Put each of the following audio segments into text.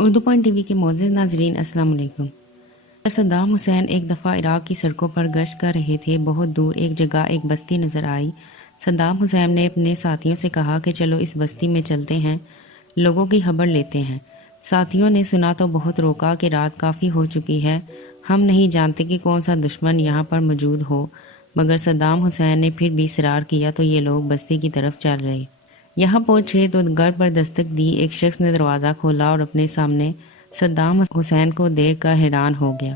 Urdu point T V کے معزز ناظرین السلام علیکم۔ صدام حسین ایک دفعہ عراق کی سڑکوں پر گشت کر رہے تھے۔ بہت دور ایک جگہ ایک بستی نظر آئی۔ صدام حسین نے اپنے ساتھیوں سے کہا کہ چلو اس بستی میں چلتے ہیں، لوگوں کی خبر لیتے ہیں۔ ساتھیوں نے سنا تو بہت روکا کہ رات کافی ہو چکی ہے، ہم نہیں جانتے کہ کون سا دشمن یہاں پر موجود ہو، مگر صدام حسین نے پھر بھی اصرار کیا تو یہ لوگ بستی کی طرف چل رہے۔ یہاں پہنچے تو گھر پر دستک دی، ایک شخص نے دروازہ کھولا اور اپنے سامنے صدام حسین کو دیکھ کر حیران ہو گیا۔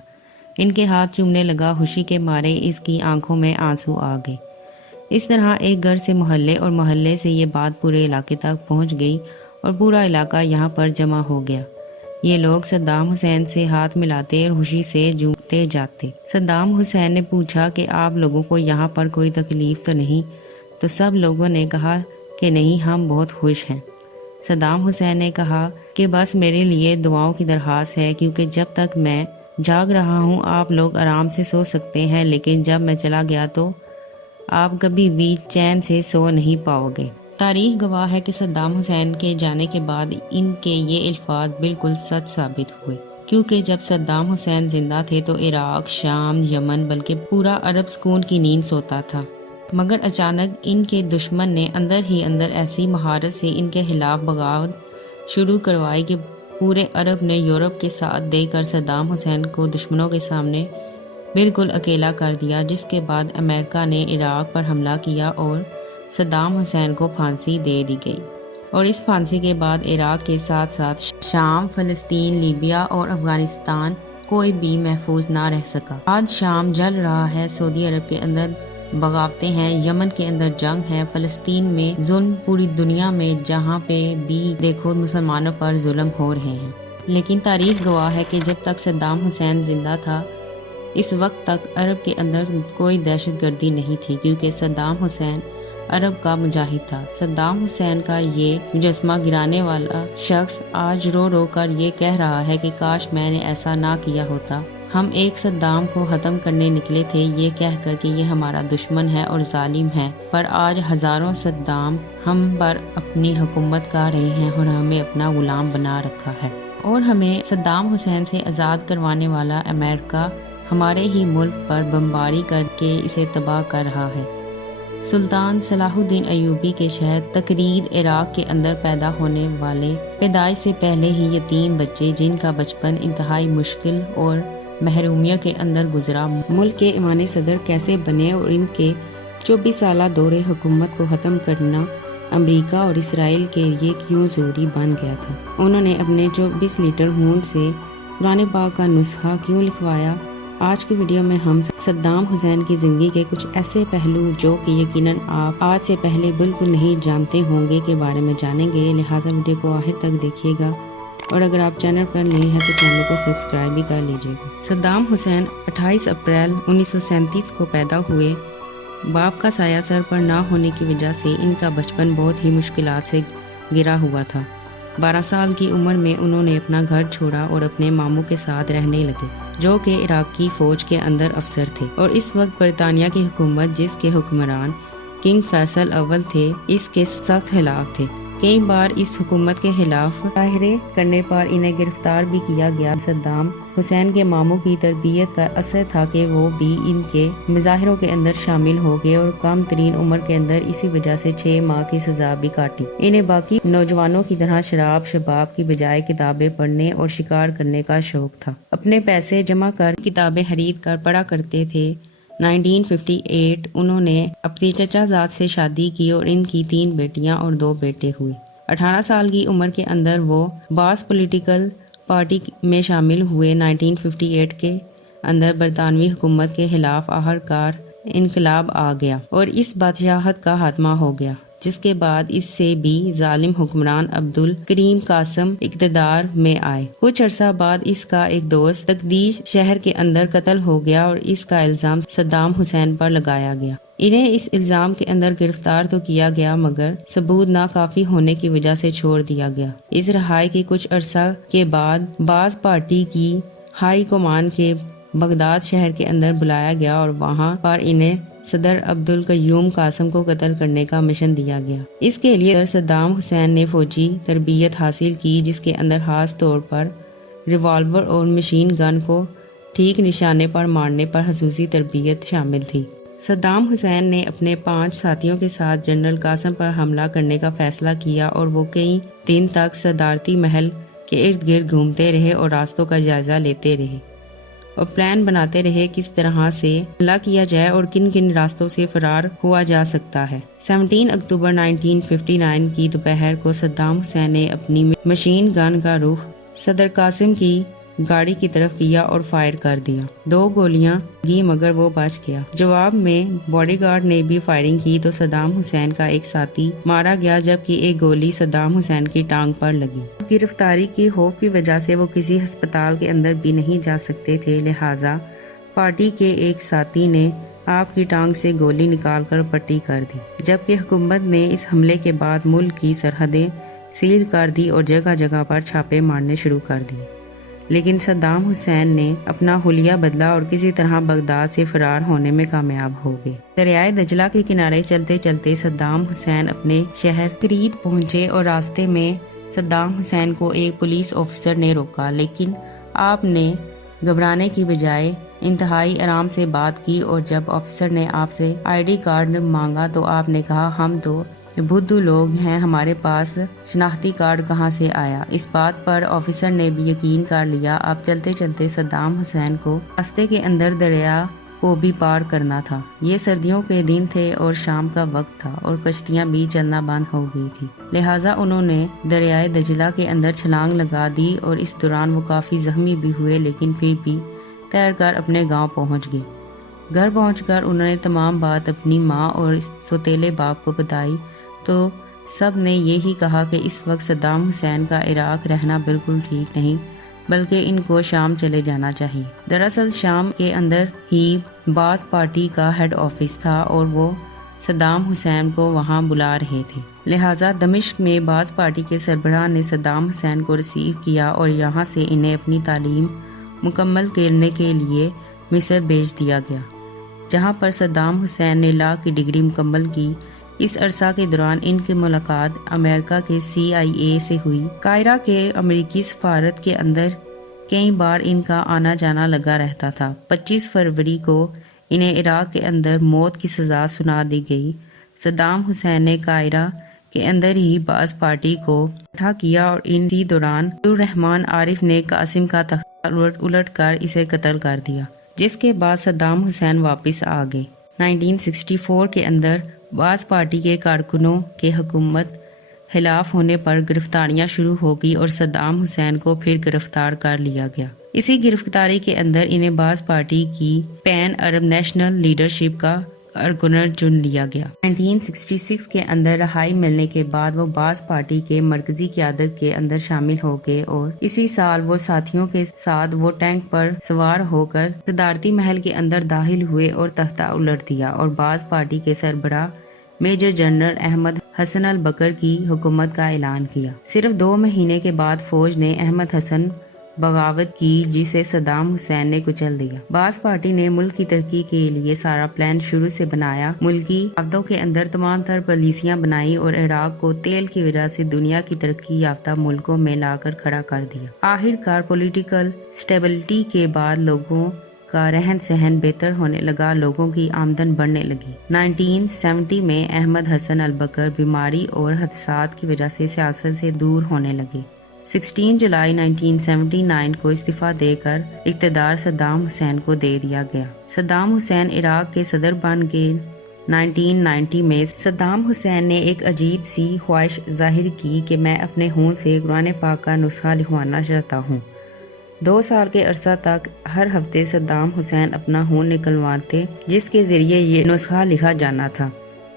ان کے ہاتھ چومنے لگا، خوشی کے مارے اس کی آنکھوں میں آنسو آ گئے۔ اس طرح ایک گھر سے محلے اور محلے سے یہ بات پورے علاقے تک پہنچ گئی اور پورا علاقہ یہاں پر جمع ہو گیا۔ یہ لوگ صدام حسین سے ہاتھ ملاتے اور خوشی سے جھومتے جاتے۔ صدام حسین نے پوچھا کہ آپ لوگوں کو یہاں پر کوئی تکلیف تو نہیں؟ تو سب لوگوں نے کہا کہ نہیں، ہم بہت خوش ہیں۔ صدام حسین نے کہا کہ بس میرے لیے دعاؤں کی درخواست ہے، کیونکہ جب تک میں جاگ رہا ہوں آپ لوگ آرام سے سو سکتے ہیں، لیکن جب میں چلا گیا تو آپ کبھی بھی چین سے سو نہیں پاؤ گے۔ تاریخ گواہ ہے کہ صدام حسین کے جانے کے بعد ان کے یہ الفاظ بالکل سچ ثابت ہوئے، کیونکہ جب صدام حسین زندہ تھے تو عراق، شام، یمن بلکہ پورا عرب سکون کی نیند سوتا تھا، مگر اچانک ان کے دشمن نے اندر ہی اندر ایسی مہارت سے ان کے خلاف بغاوت شروع کروائی کہ پورے عرب نے یورپ کے ساتھ دے کر صدام حسین کو دشمنوں کے سامنے بالکل اکیلا کر دیا، جس کے بعد امریکہ نے عراق پر حملہ کیا اور صدام حسین کو پھانسی دے دی گئی۔ اور اس پھانسی کے بعد عراق کے ساتھ ساتھ شام، فلسطین، لیبیا اور افغانستان کوئی بھی محفوظ نہ رہ سکا۔ آج شام جل رہا ہے، سعودی عرب کے اندر بغاوتیں ہیں، یمن کے اندر جنگ ہے، فلسطین میں ظلم، پوری دنیا میں جہاں پہ بھی دیکھو مسلمانوں پر ظلم ہو رہے ہیں۔ لیکن تاریخ گواہ ہے کہ جب تک صدام حسین زندہ تھا اس وقت تک عرب کے اندر کوئی دہشت گردی نہیں تھی، کیونکہ صدام حسین عرب کا مجاہد تھا۔ صدام حسین کا یہ مجسمہ گرانے والا شخص آج رو رو کر یہ کہہ رہا ہے کہ کاش میں نے ایسا نہ کیا ہوتا، ہم ایک صدام کو ختم کرنے نکلے تھے یہ کہہ کر کہ یہ ہمارا دشمن ہے اور ظالم ہے، پر آج ہزاروں صدام ہم پر اپنی حکومت کر رہے ہیں اور ہمیں اپنا غلام بنا رکھا ہے، اور ہمیں صدام حسین سے آزاد کروانے والا امریکہ ہمارے ہی ملک پر بمباری کر کے اسے تباہ کر رہا ہے۔ سلطان صلاح الدین ایوبی کے شہر تکرید عراق کے اندر پیدا ہونے والے پیدائش سے پہلے ہی یتیم بچے جن کا بچپن انتہائی مشکل اور محرومیت کے اندر گزرا، ملک کے ایوان صدر کیسے بنے اور ان کے 24 سالہ دور حکومت کو ختم کرنا امریکہ اور اسرائیل کے لیے کیوں ضروری بن گیا تھا، انہوں نے اپنے 24 لیٹر خون سے قرآن پاک کا نسخہ کیوں لکھوایا۔ آج کی ویڈیو میں ہم صدام حسین کی زندگی کے کچھ ایسے پہلو جو کہ یقیناً آپ آج سے پہلے بالکل نہیں جانتے ہوں گے کے بارے میں جانیں گے، لہٰذا ویڈیو کو آخر تک دیکھیے گا، اور اگر آپ چینل پر نئے ہیں تو چینل کو سبسکرائب بھی کر لیجیے گا۔ صدام حسین 28 اپریل 1937 کو پیدا ہوئے۔ باپ کا سایہ سر پر نہ ہونے کی وجہ سے ان کا بچپن بہت ہی مشکلات سے گھرا ہوا تھا۔ 12 سال کی عمر میں انہوں نے اپنا گھر چھوڑا اور اپنے ماموں کے ساتھ رہنے لگے، جو کہ عراقی فوج کے اندر افسر تھے، اور اس وقت برطانیہ کی حکومت جس کے حکمران کنگ فیصل اول تھے اس کے سخت خلاف تھے۔ کئی بار اس حکومت کے خلاف مظاہرے کرنے پر انہیں گرفتار بھی کیا گیا۔ صدام حسین کے ماموں کی تربیت کا اثر تھا کہ وہ بھی ان کے مظاہروں کے اندر شامل ہو گئے اور کم ترین عمر کے اندر اسی وجہ سے 6 ماہ کی سزا بھی کاٹی۔ انہیں باقی نوجوانوں کی طرح شباب کی بجائے کتابیں پڑھنے اور شکار کرنے کا شوق تھا۔ اپنے پیسے جمع کر کتابیں خرید کر پڑھا کرتے تھے۔ 1958 انہوں نے اپنی چچا زاد سے شادی کی اور ان کی 3 بیٹیاں اور 2 بیٹے ہوئے۔ 18 سال کی عمر کے اندر وہ باس پولیٹیکل پارٹی میں شامل ہوئے۔ 1958 کے اندر برطانوی حکومت کے خلاف آخرکار انقلاب آ گیا اور اس بادشاہت کا خاتمہ ہو گیا، جس کے بعد اس سے بھی ظالم حکمران عبدالکریم قاسم اقتدار میں آئے۔ کچھ عرصہ بعد اس کا ایک دوست تقدیس شہر کے اندر قتل ہو گیا اور اس کا الزام صدام حسین پر لگایا گیا۔ انہیں اس الزام کے اندر گرفتار تو کیا گیا مگر ثبوت ناکافی ہونے کی وجہ سے چھوڑ دیا گیا۔ اس رہائی کے کچھ عرصہ کے بعد باس پارٹی کی ہائی کمان کے بغداد شہر کے اندر بلایا گیا اور وہاں پر انہیں صدر عبدالقیوم قاسم کو قتل کرنے کا مشن دیا گیا۔ اس کے لیے صدام حسین نے فوجی تربیت حاصل کی، جس کے اندر خاص طور پر ریوالور اور مشین گن کو ٹھیک نشانے پر مارنے پر خصوصی تربیت شامل تھی۔ صدام حسین نے اپنے 5 ساتھیوں کے ساتھ جنرل قاسم پر حملہ کرنے کا فیصلہ کیا اور وہ کئی دن تک صدارتی محل کے ارد گرد گھومتے رہے اور راستوں کا جائزہ لیتے رہے اور پلان بناتے رہے کس طرح سے حملہ کیا جائے اور کن کن راستوں سے فرار ہوا جا سکتا ہے۔ 17 اکتوبر 1959 کی دوپہر کو صدام حسین نے اپنی مشین گن کا رخ صدر قاسم کی گاڑی کی طرف کیا اور فائر کر دیا۔ 2 گولیاں لگی مگر وہ بچ گیا۔ جواب میں باڈی گارڈ نے بھی فائرنگ کی تو صدام حسین کا ایک ساتھی مارا گیا، جبکہ ایک گولی صدام حسین کی ٹانگ پر لگی۔ گرفتاری کی خوف کی وجہ سے وہ کسی ہسپتال کے اندر بھی نہیں جا سکتے تھے، لہٰذا پارٹی کے ایک ساتھی نے آپ کی ٹانگ سے گولی نکال کر پٹی کر دی، جبکہ حکومت نے اس حملے کے بعد ملک کی سرحدیں سیل کر دی اور جگہ جگہ پر چھاپے مارنے شروع کر دیے۔ لیکن صدام حسین نے اپنا حلیہ بدلا اور کسی طرح بغداد سے فرار ہونے میں کامیاب ہو گئے۔ دریائے دجلہ کے کنارے چلتے چلتے صدام حسین اپنے شہر کرید پہنچے اور راستے میں صدام حسین کو ایک پولیس آفیسر نے روکا، لیکن آپ نے گھبرانے کی بجائے انتہائی آرام سے بات کی، اور جب آفیسر نے آپ سے ID کارڈ مانگا تو آپ نے کہا ہم تو بدھو لوگ ہیں، ہمارے پاس شناختی کارڈ کہاں سے آیا؟ اس بات پر آفیسر نے بھی یقین کر لیا۔ اب چلتے چلتے صدام حسین کو راستے کے اندر دریا کو بھی پار کرنا تھا۔ یہ سردیوں کے دن تھے اور شام کا وقت تھا اور کشتیاں بھی چلنا بند ہو گئی تھی، لہٰذا انہوں نے دریائے دجلہ کے اندر چھلانگ لگا دی اور اس دوران وہ کافی زخمی بھی ہوئے، لیکن پھر بھی تیر کر اپنے گاؤں پہنچ گئے۔ گھر پہنچ کر انہوں نے تمام بات اپنی ماں اور سوتیلے باپ کو بتائی تو سب نے یہی کہا کہ اس وقت صدام حسین کا عراق رہنا بالکل ٹھیک نہیں، بلکہ ان کو شام چلے جانا چاہیے۔ دراصل شام کے اندر ہی باعث پارٹی کا ہیڈ آفس تھا اور وہ صدام حسین کو وہاں بلا رہے تھے، لہٰذا دمشق میں باعث پارٹی کے سربراہ نے صدام حسین کو ریسیو کیا اور یہاں سے انہیں اپنی تعلیم مکمل کرنے کے لیے مصر بھیج دیا گیا، جہاں پر صدام حسین نے لاء کی ڈگری مکمل کی۔ اس عرصہ کے دوران ان کی ملاقات امریکہ کے CIA سے ہوئی۔ قاہرہ کے امریکی سفارت کے اندر کئی بار ان کا آنا جانا لگا رہتا تھا۔ 25 فروری کو انہیں عراق کے اندر موت کی سزا سنا دی گئی۔ صدام حسین نے قاہرہ کے اندر ہی باعث پارٹی کو اکٹھا کیا اور اسی دوران عبدالرحمن عارف نے قاسم کا تختہ الٹ کر اسے قتل کر دیا، جس کے بعد صدام حسین واپس آ گئے۔ 1964 کے اندر باعث پارٹی کے کارکنوں کے حکومت خلاف ہونے پر گرفتاریاں شروع ہو گئی اور صدام حسین کو پھر گرفتار کر لیا گیا۔ اسی گرفتاری کے اندر انہیں باعث پارٹی کی پین عرب نیشنل لیڈرشپ کا کارکنر چن لیا گیا۔ 1966 کے اندر رہائی ملنے کے بعد وہ باعث پارٹی کے مرکزی قیادت کے اندر شامل ہو گئے اور اسی سال وہ ساتھیوں کے ساتھ وہ ٹینک پر سوار ہو کر صدارتی محل کے اندر داخل ہوئے اور تختہ الٹ دیا اور باعث پارٹی کے سربراہ میجر جنرل احمد حسن البکر کی حکومت کا اعلان کیا۔ صرف 2 مہینے کے بعد فوج نے احمد حسن بغاوت کی، جسے صدام حسین نے کچل دیا۔ باعث پارٹی نے ملک کی ترقی کے لیے سارا پلان شروع سے بنایا، ملکی عہدوں کے اندر تمام تر پالیسیاں بنائی اور عراق کو تیل کی وجہ سے دنیا کی ترقی یافتہ ملکوں میں لا کر کھڑا کر دیا۔ آخر کار پولیٹیکل سٹیبلٹی کے بعد لوگوں کا رہن سہن بہتر ہونے لگا، لوگوں کی آمدن بڑھنے لگی۔ 1970 میں احمد حسن البکر بیماری اور حادثات کی وجہ سے سیاست سے دور ہونے لگے۔ 16 جولائی 1979 کو استعفیٰ دے کر اقتدار صدام حسین کو دے دیا گیا۔ صدام حسین عراق کے صدر بن گئے۔ 1990 میں صدام حسین نے ایک عجیب سی خواہش ظاہر کی کہ میں اپنے خون سے قرآن پاک کا نسخہ لکھوانا چاہتا ہوں۔ 2 سال کے عرصہ تک ہر ہفتے صدام حسین اپنا خون نکلواتے، جس کے ذریعے یہ نسخہ لکھا جانا تھا۔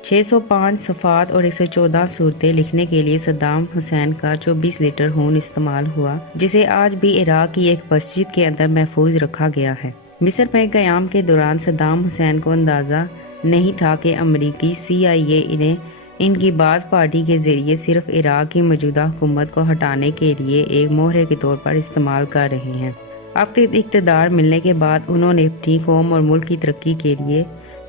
605 صفحات اور 114 صورتیں لکھنے کے لیے صدام حسین کا 24 لیٹر خون استعمال ہوا، جسے آج بھی عراق کی ایک مسجد کے اندر محفوظ رکھا گیا ہے۔ مصر میں قیام کے دوران صدام حسین کو اندازہ نہیں تھا کہ امریکی CIA انہیں ان کی باعث پارٹی کے ذریعے صرف عراق کی موجودہ حکومت کو ہٹانے کے لیے ایک مہرے کے طور پر استعمال کر رہے ہیں۔ اب اقتدار ملنے کے بعد انہوں نے اپنی قوم اور ملک کی ترقی کے لیے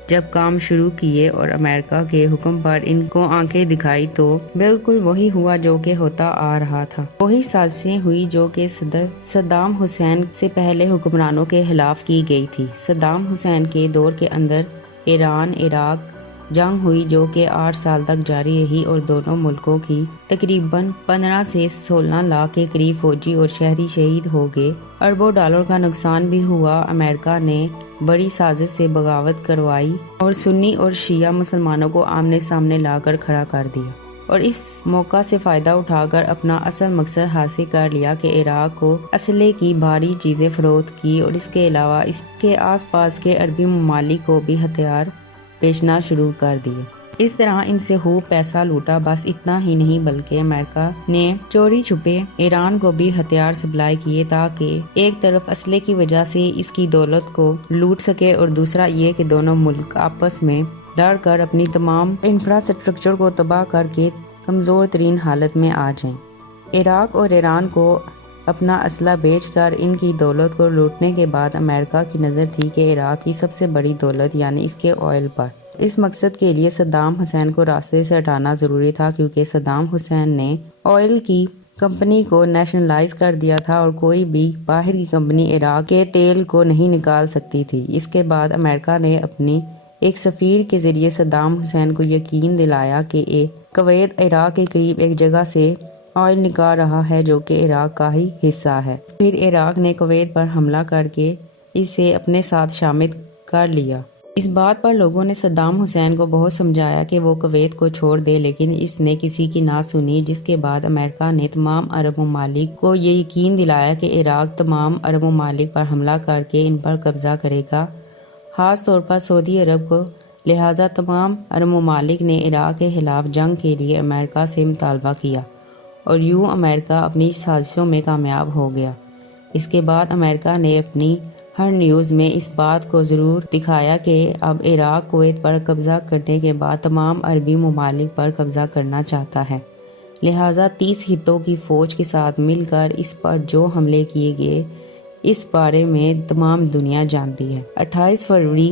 جب کام شروع کیے اور امریکہ کے حکم پر ان کو آنکھیں دکھائی تو بالکل وہی ہوا جو کہ ہوتا آ رہا تھا۔ وہی سازشیں ہوئی جو کہ صدر صدام حسین سے پہلے حکمرانوں کے خلاف کی گئی تھی۔ صدام حسین کے دور کے اندر ایران عراق جنگ ہوئی جو کہ 8 سال تک جاری رہی اور دونوں ملکوں کی تقریباً 15 سے 16 لاکھ کے قریب فوجی اور شہری شہید ہو گئے۔ اربوں ڈالر کا نقصان بھی ہوا۔ امریکہ نے بڑی سازش سے بغاوت کروائی اور سنی اور شیعہ مسلمانوں کو آمنے سامنے لا کر کھڑا کر دیا اور اس موقع سے فائدہ اٹھا کر اپنا اصل مقصد حاصل کر لیا کہ عراق کو اسلحے کی بھاری چیزیں فروخت کی اور اس کے علاوہ اس کے آس پاس کے عربی ممالک کو بھی ہتھیار بیچنا شروع کر دیے۔ اس طرح ان سے خوب پیسہ لوٹا۔ بس اتنا ہی نہیں بلکہ امریکہ نے چوری چھپے ایران کو بھی ہتھیار سپلائی کیے تاکہ ایک طرف اسلحے کی وجہ سے اس کی دولت کو لوٹ سکے اور دوسرا یہ کہ دونوں ملک آپس میں لڑ کر اپنی تمام انفراسٹرکچر کو تباہ کر کے کمزور ترین حالت میں آ جائیں۔ عراق اور ایران کو اپنا اسلحہ بیچ کر ان کی دولت کو لوٹنے کے بعد امریکہ کی نظر تھی کہ عراق کی سب سے بڑی دولت یعنی اس کے آئل پر۔ اس مقصد کے لیے صدام حسین کو راستے سے ہٹانا ضروری تھا کیونکہ صدام حسین نے آئل کی کمپنی کو نیشنلائز کر دیا تھا اور کوئی بھی باہر کی کمپنی عراق کے تیل کو نہیں نکال سکتی تھی۔ اس کے بعد امریکہ نے اپنی ایک سفیر کے ذریعے صدام حسین کو یقین دلایا کہ کویت عراق کے قریب ایک جگہ سے آئل نکال رہا ہے جو کہ عراق کا ہی حصہ ہے۔ پھر عراق نے کویت پر حملہ کر کے اسے اپنے ساتھ شامل کر لیا۔ اس بات پر لوگوں نے صدام حسین کو بہت سمجھایا کہ وہ کویت کو چھوڑ دے لیکن اس نے کسی کی نہ سنی، جس کے بعد امریکہ نے تمام عرب ممالک کو یہ یقین دلایا کہ عراق تمام عرب ممالک پر حملہ کر کے ان پر قبضہ کرے گا، خاص طور پر سعودی عرب کو۔ لہٰذا تمام عرب ممالک نے عراق کے خلاف جنگ کے لیے امریکہ سے مطالبہ کیا اور یوں امریکہ اپنی سازشوں میں کامیاب ہو گیا۔ اس کے بعد امریکہ نے اپنی ہر نیوز میں اس بات کو ضرور دکھایا کہ اب عراق کویت پر قبضہ کرنے کے بعد تمام عربی ممالک پر قبضہ کرنا چاہتا ہے۔ لہٰذا 30 خطوں کی فوج کے ساتھ مل کر اس پر جو حملے کیے گئے اس بارے میں تمام دنیا جانتی ہے۔ 28 فروری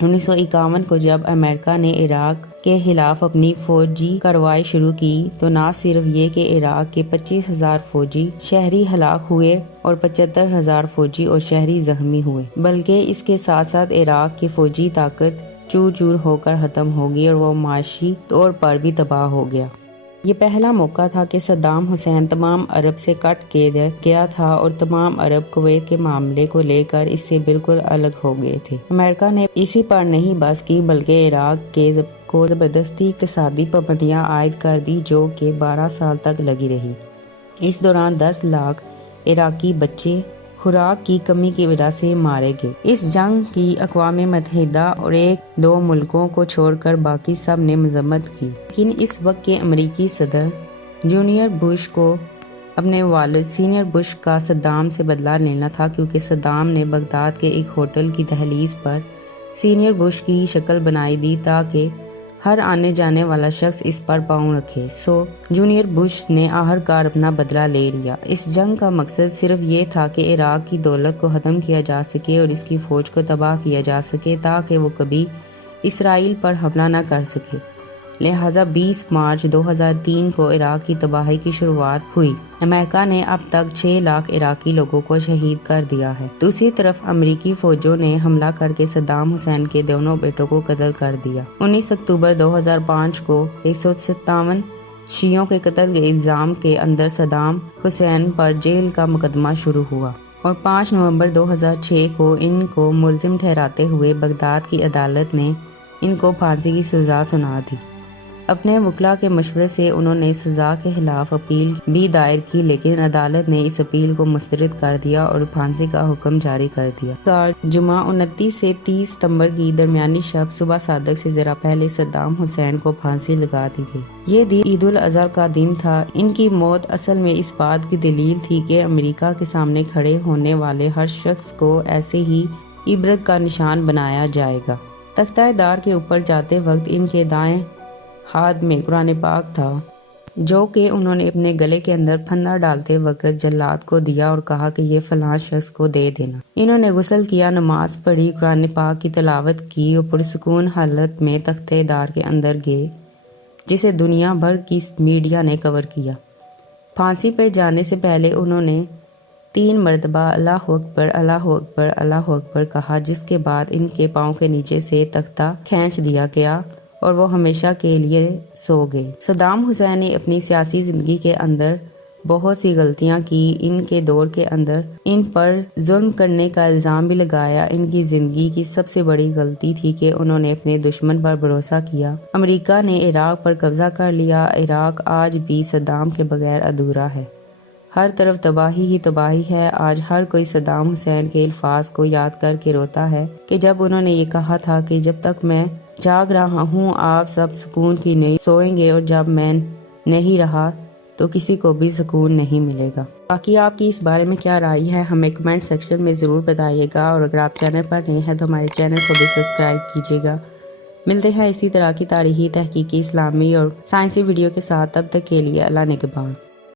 1951 کو جب امریکہ نے عراق کے خلاف اپنی فوجی کارروائی شروع کی تو نہ صرف یہ کہ عراق کے 25,000 فوجی شہری ہلاک ہوئے اور 75,000 فوجی اور شہری زخمی ہوئے، بلکہ اس کے ساتھ ساتھ عراق کی فوجی طاقت چور چور ہو کر ختم ہو گئی اور وہ معاشی طور پر بھی تباہ ہو گیا۔ یہ پہلا موقع تھا کہ صدام حسین تمام عرب سے کٹ کے گیا تھا اور تمام عرب کویت کے معاملے کو لے کر اس سے بالکل الگ ہو گئے تھے۔ امریکہ نے اسی پر نہیں بس کی بلکہ عراق کے کو زبردستی اقتصادی پابندیاں عائد کر دی جو کہ 12 سال تک لگی رہی۔ اس دوران 10 لاکھ عراقی بچے خوراک کی کمی کی وجہ سے مارے گئے۔ اس جنگ کی اقوام متحدہ اور 1-2 ملکوں کو چھوڑ کر باقی سب نے مذمت کی، لیکن اس وقت کے امریکی صدر جونیئر بش کو اپنے والد سینئر بش کا صدام سے بدلہ لینا تھا کیونکہ صدام نے بغداد کے ایک ہوٹل کی دہلیز پر سینئر بش کی شکل بنائی دی تاکہ ہر آنے جانے والا شخص اس پر پاؤں رکھے۔ جونیئر بش نے آخرکار اپنا بدلہ لے لیا۔ اس جنگ کا مقصد صرف یہ تھا کہ عراق کی دولت کو ختم کیا جا سکے اور اس کی فوج کو تباہ کیا جا سکے تاکہ وہ کبھی اسرائیل پر حملہ نہ کر سکے۔ لہٰذا 20 مارچ 2003 کو عراق کی تباہی کی شروعات ہوئی۔ امریکہ نے اب تک 6 لاکھ عراقی لوگوں کو شہید کر دیا ہے۔ دوسری طرف امریکی فوجوں نے حملہ کر کے صدام حسین کے دونوں بیٹوں کو قتل کر دیا۔ 19 اکتوبر 2005 کو 157 شیعوں کے قتل کے الزام کے اندر صدام حسین پر جیل کا مقدمہ شروع ہوا اور 5 نومبر 2006 کو ان کو ملزم ٹھہراتے ہوئے بغداد کی عدالت نے ان کو پھانسی کی سزا سنا دی۔ اپنے وکلاء کے مشورے سے انہوں نے سزا کے خلاف اپیل بھی دائر کی لیکن عدالت نے اس اپیل کو مسترد کر دیا اور پھانسی کا حکم جاری کر دیا۔ جمعہ 29 سے 30 ستمبر کی درمیانی شب صبح صادق سے ذرا پہلے صدام حسین کو پھانسی لگا دی گئی۔ یہ دن عید الاضحیٰ کا دن تھا۔ ان کی موت اصل میں اس بات کی دلیل تھی کہ امریکہ کے سامنے کھڑے ہونے والے ہر شخص کو ایسے ہی عبرت کا نشان بنایا جائے گا۔ تختہ دار کے اوپر جاتے وقت ان کے دائیں ہاتھ میں قرآن پاک تھا جو کہ انہوں نے اپنے گلے کے اندر پھندا ڈالتے وقت جلاد کو دیا اور کہا کہ یہ فلاں شخص کو دے دینا۔ انہوں نے غسل کیا، نماز پڑھی، قرآن پاک کی تلاوت کی اور پرسکون حالت میں تختہ دار کے اندر گئے، جسے دنیا بھر کی میڈیا نے کور کیا۔ پھانسی پہ جانے سے پہلے انہوں نے 3 مرتبہ اللہ اکبر اللہ اکبر اللہ اکبر کہا، جس کے بعد ان کے پاؤں کے نیچے سے تختہ کھینچ دیا گیا اور وہ ہمیشہ کے لیے سو گئے۔ صدام حسین نے اپنی سیاسی زندگی کے اندر بہت سی غلطیاں کی۔ ان کے دور کے اندر ان پر ظلم کرنے کا الزام بھی لگایا۔ ان کی زندگی کی سب سے بڑی غلطی تھی کہ انہوں نے اپنے دشمن پر بھروسہ کیا۔ امریکہ نے عراق پر قبضہ کر لیا۔ عراق آج بھی صدام کے بغیر ادھورا ہے۔ ہر طرف تباہی ہی تباہی ہے۔ آج ہر کوئی صدام حسین کے الفاظ کو یاد کر کے روتا ہے کہ جب انہوں نے یہ کہا تھا کہ جب تک میں جاگ رہا ہوں آپ سب سکون کی نیند سوئیں گے، اور جب میں نہیں رہا تو کسی کو بھی سکون نہیں ملے گا۔ باقی آپ کی اس بارے میں کیا رائے ہے ہمیں کمنٹ سیکشن میں ضرور بتائیے گا، اور اگر آپ چینل پر نئے ہیں تو ہمارے چینل کو بھی سبسکرائب کیجیے گا۔ ملتے ہیں اسی طرح کی تاریخی، تحقیقی، اسلامی اور سائنسی ویڈیو کے ساتھ، تب تک کے لیے اللہ نگہبان۔